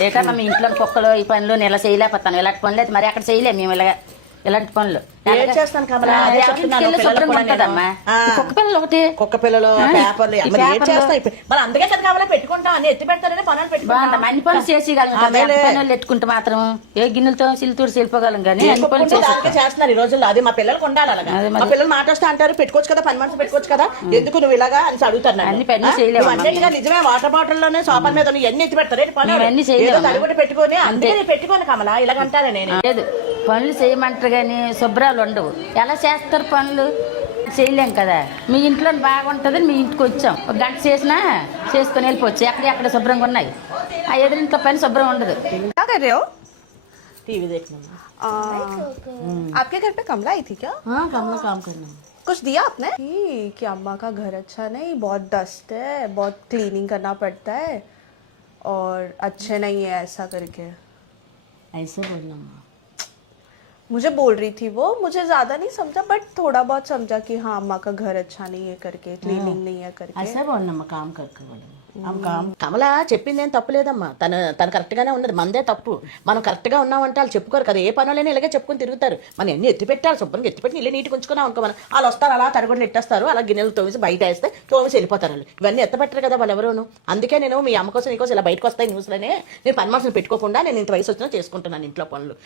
లేకమ్మా మీ ఇంట్లో కుక్కలు ఈ పనులు నేను ఇలా చేయలేకపోతాను ఇలాంటి పనులు అయితే మరి అక్కడ చేయలేము మేము ఇలాంటి పనులు ఏం చేస్తాను కమలా అదే చెప్తున్నాను పిల్లలకు కూడా నేను. కుక్క పిల్లలు ఒకటి కుక్క పిల్లలు పేపర్లు మరి ఏం చేస్తాయి మరి అందుకే కదా కావాలా పెట్టుకుంటాం అన్ని ఎత్తి పెడతారని పనులు పెట్టుకుంటాం అన్ని పనులు చేసేయగలం పనులు ఎట్టుకుంటే మాత్రం ఏ గిన్నెలతో సిల్తూరు వెళ్ళిపోగలం కానీ అన్ని పనులు దానికే చేస్తున్నారు ఈ రోజుల్లో అది మా పిల్లలకు ఉండాలి అలాగా మా పిల్లలు మాట వస్తే అంటారు పెట్టుకోవచ్చు కదా పని మనసు పెట్టుకోవచ్చు కదా ఎందుకు నువ్వు ఇలాగా అని అడుగుతారు అన్ని పనులు చేయలేము అన్నిటిగా నిజమే వాటర్ బాటిల్ లోనే సోఫా మీద ఎన్ని ఎత్తి పెడతారు అన్ని చేయలేము తడిగుడ్డ పెట్టుకొని అందుకే పెట్టుకోను కమలా ఇలాగంటారా నేను లేదు పనులు చేయమంటారు కానీ శుభ్రాలు ఉండవు ఎలా చేస్తారు పనులు చేయలేం కదా మీ ఇంట్లో బాగుంటుందని మీ ఇంటికి వచ్చాం ఒక గంట చేసినా చేసుకొని వెళ్ళిపోవచ్చు ఎక్కడ శుభ్రంగా ఉన్నాయి ఆ ఎదురింట్లో పని శుభ్రం ఉండదు क्या कर रहे हो टीवी देखना आपके घर पे कमला आई थी क्या हाँ कमला काम करना कुछ दिया आपने कि अम्मा का घर अच्छा नहीं बहुत डस्ट है बहुत क्लीनिंग करना पड़ता है और अच्छे नहीं है ऐसा करके ऐसे बोलना मुझे बोल रही थी वो मुझे ज्यादा नहीं समझा बट थोड़ा बहुत समझा कि हाँ अम्मा का घर अच्छा नहीं है करके क्लीनिंग नहीं है करके ऐसे बोलना काम करके बोलना కమలా చెప్పింది ఏం తప్పు లేదమ్మా తను కరెక్ట్ గానే ఉన్నది మనదే తప్పు మనం కరెక్ట్ గా ఉన్నామంటే వాళ్ళు చెప్పుకోరు కదా ఏ పనులైనా ఇలాగే చెప్పుకొని తిరుగుతారు మనం ఎన్ని ఎత్తి పెట్టాలి శుభ్రంగా ఎత్తి పెట్టి ఇల్లు నీటి ఉంచుకున్నాం అనుకో మనం వాళ్ళు వస్తారు అలా తరగొడ్లు ఎట్టేస్తారు అలా గిన్నెలు తోమేసి బయట వేస్తే తోమేసి వెళ్ళిపోతారు వాళ్ళు ఇవన్నీ ఎత్తపెట్టరు కదా వాళ్ళు ఎవరోను అందుకే నేను మీ అమ్మ కోసం నీకోసం ఇలా బయటకు వస్తాయి న్యూస్లోనే నేను పని మనసులు పెట్టుకోకుండా నేను ఇంత వయసు వచ్చినా చేసుకుంటున్నాను ఇంట్లో పనులు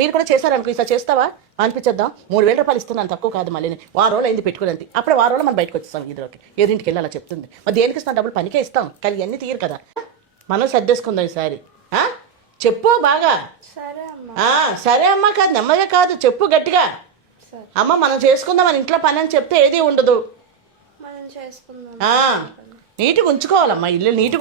మీరు కూడా చేశారనుకో ఇలా చేస్తావా అనిపించేద్దాం 3,000 రూపాయలు ఇస్తున్నాను తక్కువ కాదు మళ్ళీ వారం రోజులు అయింది పెట్టుకునేది అప్పుడే వారం రోజులు మనం బయటకు వచ్చేస్తాం ఇద్దరికి ఏదింటికి వెళ్ళి అలా చెప్తుంది మరి దేనికి ఇస్తాం డబ్బులు పనికే ఇస్తాం కానీ ఇవన్నీ తీయరు కదా మనం సర్దేసుకుందాం ఈసారి చెప్పు బాగా సరే అమ్మ కాదు నెమ్మదిగా కాదు చెప్పు గట్టిగా అమ్మ మనం చేసుకుందాం మన ఇంట్లో పని అని చెప్తే ఏది ఉండదు నీట్గా ఉంచుకోవాలమ్మా ఇల్లు నీట్గా